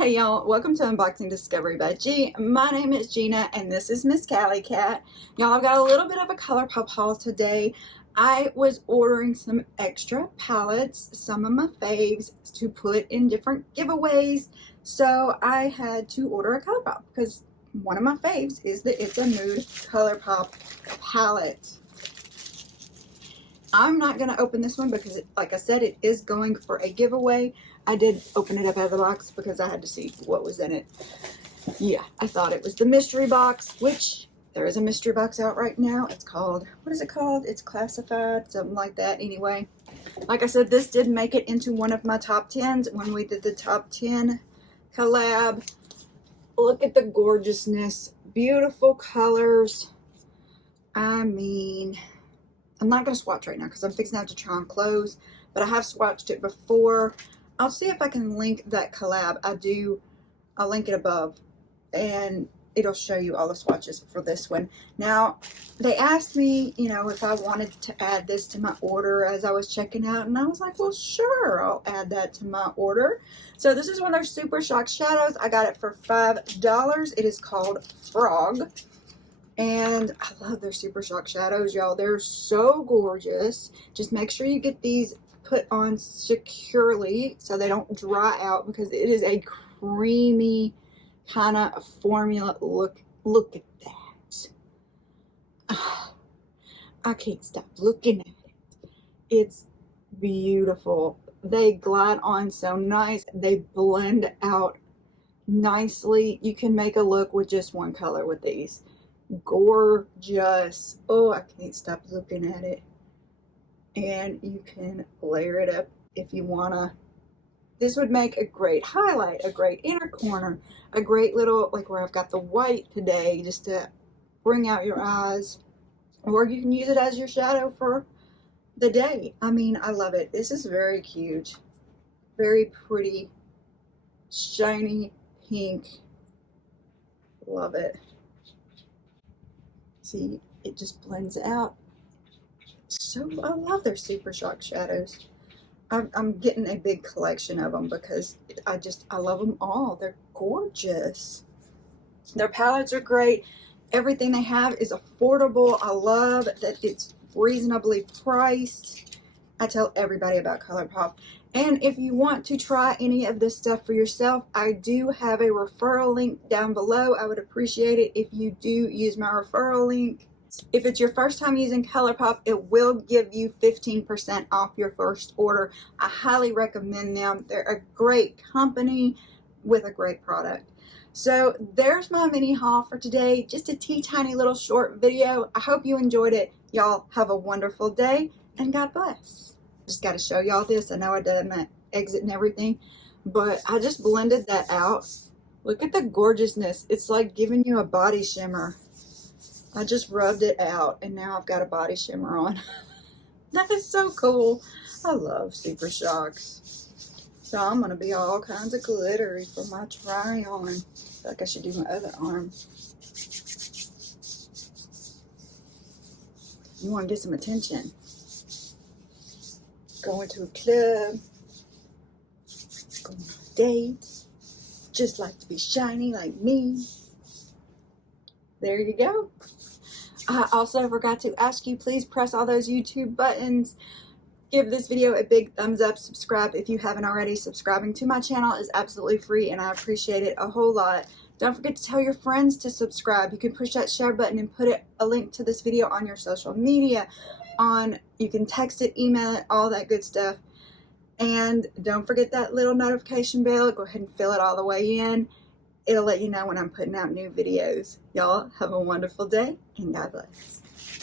Hey y'all, welcome to Unboxing Discovery by G. My name is Gina and this is Miss Cali Cat. Y'all, I've got a little bit of a ColourPop haul today. I was ordering some extra palettes, some of my faves to put in different giveaways. So I had to order a ColourPop because one of my faves is the It's a Mood ColourPop palette. I'm not going to open this one because, like I said, it is going for a giveaway. I did open it up out of the box because I had to see what was in it. Yeah, I thought it was the mystery box, which there is a mystery box out right now. It's called, what is it called? It's classified, something like that. Anyway, like I said, this did make it into one of my top 10s when we did the top 10 collab. Look at the gorgeousness, beautiful colors. I mean, I'm not going to swatch right now because I'm fixing to have to try on clothes, but I have swatched it before. I'll see if I can link that collab. I'll link it above and it'll show you all the swatches for this one. Now, they asked me, you know, if I wanted to add this to my order as I was checking out, and I was like, well, sure, I'll add that to my order. So this is one of their Super Shock Shadows. I got it for $5. It is called Frog. And I love their Super Shock Shadows, y'all. They're so gorgeous. Just make sure you get these put on securely so they don't dry out because it is a creamy kind of formula. Look at that. I can't stop looking at it. It's beautiful. They glide on so nice. They blend out nicely. You can make a look with just one color with these. Gorgeous. Oh, I can't stop looking at it. And you can layer it up if you wanna. This would make a great highlight, a great inner corner, a great little, like where I've got the white today, just to bring out your eyes. Or you can use it as your shadow for the day. I mean, I love it. This is very cute, very pretty, shiny pink. Love it. See, it just blends out. So I love their Super Shock Shadows. I'm getting a big collection of them because I love them all. They're gorgeous. Their palettes are great. Everything they have is affordable. I love that it's reasonably priced. I tell everybody about ColourPop. And if you want to try any of this stuff for yourself, I do have a referral link down below. I would appreciate it if you do use my referral link. If it's your first time using ColourPop, it will give you 15% off your first order. I highly recommend them. They're a great company with a great product. So there's my mini haul for today. Just a teeny little short video. I hope you enjoyed it. Y'all have a wonderful day and God bless. Just got to show y'all this. I know I did my exit and everything, but I just blended that out. Look at the gorgeousness. It's like giving you a body shimmer. I just rubbed it out and now I've got a body shimmer on. That is so cool. I love Super Shocks. So I'm going to be all kinds of glittery for my try on. I feel like I should do my other arm. You want to get some attention. Going to a club. Going on a date. Just like to be shiny like me. There you go. I also forgot to ask you, please press all those YouTube buttons. Give this video a big thumbs up. Subscribe if you haven't already. Subscribing to my channel is absolutely free and I appreciate it a whole lot. Don't forget to tell your friends to subscribe. You can push that share button and put a link to this video on your social media. You can text it, email it, all that good stuff. And don't forget that little notification bell. Go ahead and fill it all the way in. It'll let you know when I'm putting out new videos. Y'all have a wonderful day and God bless.